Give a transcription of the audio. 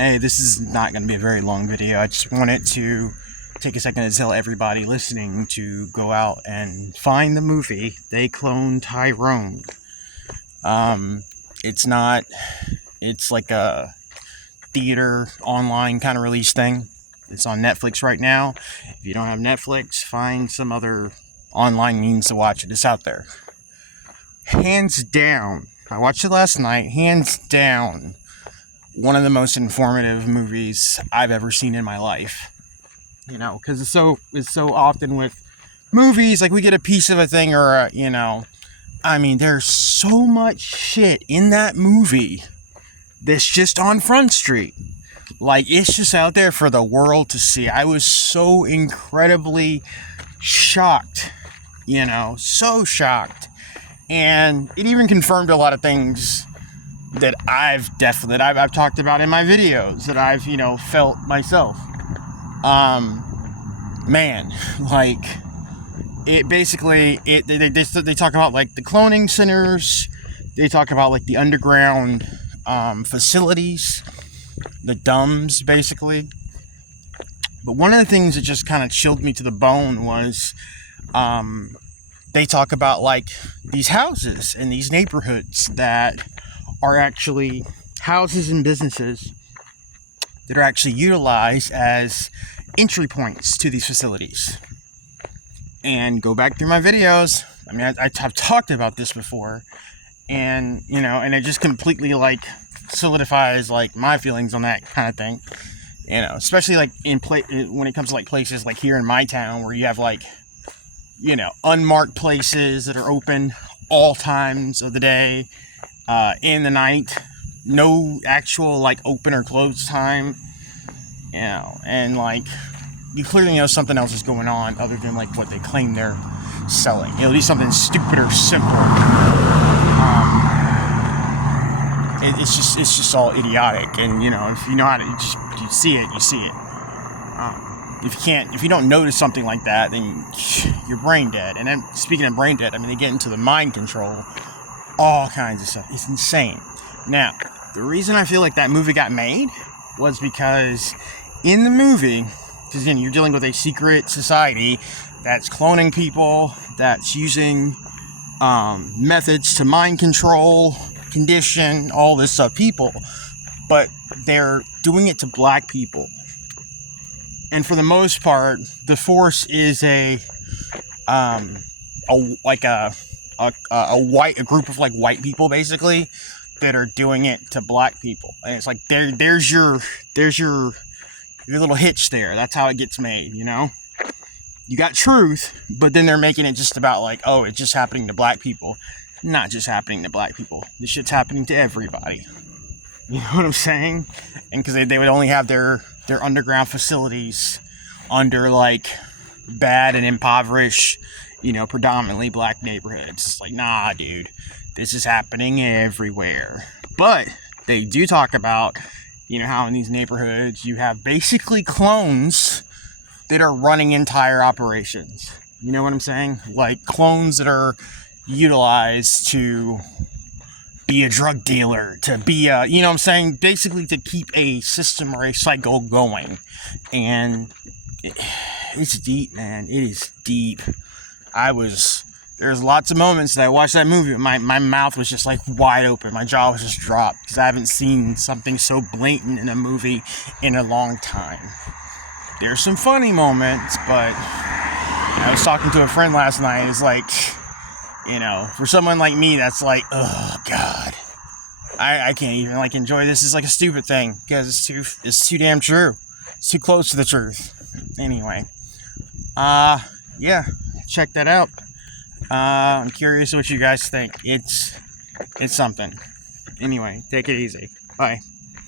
Hey, this is not going to be a very long video. I just wanted to take a second to tell everybody listening to go out and find the movie They Cloned Tyrone. It's not, it's like a theater online kind of release thing. It's on Netflix right now. If you don't have Netflix, find some other online means to watch it. It's out there. Hands down, I watched it last night, hands down, one of the most informative movies I've ever seen in my life. You know, because it's so often with movies, like we get a piece of a thing or there's so much shit in that movie that's just on Front Street. Like, it's just out there for the world to see. I was so incredibly shocked, so shocked. And it even confirmed a lot of things that I've talked about in my videos, that I've, felt myself. It basically, they talk about, like, the cloning centers. They talk about, like, the underground facilities, the dumbs, basically. But one of the things that just kind of chilled me to the bone was, they talk about, like, these houses in these neighborhoods that are actually houses and businesses that are actually utilized as entry points to these facilities. And go back through my videos. I mean, I've talked about this before, and and it just completely, like, solidifies, like, my feelings on that kind of thing. Especially, like, when it comes to, like, places like here in my town where you have, like, unmarked places that are open all times of the day, in the night, no actual, like, open or close time, and, like, you clearly know something else is going on other than, like, what they claim they're selling. At least something stupid or simple. It's just all idiotic, and if you know how to, you see it. If you don't notice something like that, then you're brain dead. And then, speaking of brain dead, I mean, they get into the mind control, all kinds of stuff. It's insane. Now, the reason I feel like that movie got made was because in the movie, because again, you're dealing with a secret society that's cloning people, that's using methods to mind control, condition, all this stuff, people, but they're doing it to black people. And for the most part, the force is a group of, like, white people, basically, that are doing it to black people. And it's like, there's your little hitch there. That's how it gets made, You got truth, but then they're making it just about, like, oh, it's just happening to black people. Not just happening to black people. This shit's happening to everybody. You know what I'm saying? And because they would only have their underground facilities under, like, bad and impoverished, predominantly black neighborhoods. It's like, nah, dude, this is happening everywhere. But they do talk about, how in these neighborhoods you have basically clones that are running entire operations. You know what I'm saying? Like, clones that are utilized to be a drug dealer, to be a, basically to keep a system or a cycle going. And it's deep, man. It is deep. There's lots of moments that I watched that movie, my mouth was just, like, wide open. My jaw was just dropped, because I haven't seen something so blatant in a movie in a long time. There's some funny moments, but I was talking to a friend last night. It's like, for someone like me, that's like, oh, God. I can't even, like, enjoy this as, like, a stupid thing, because it's too damn true. It's too close to the truth. Anyway. Yeah, check that out. I'm curious what you guys think. It's something. Anyway, take it easy. Bye.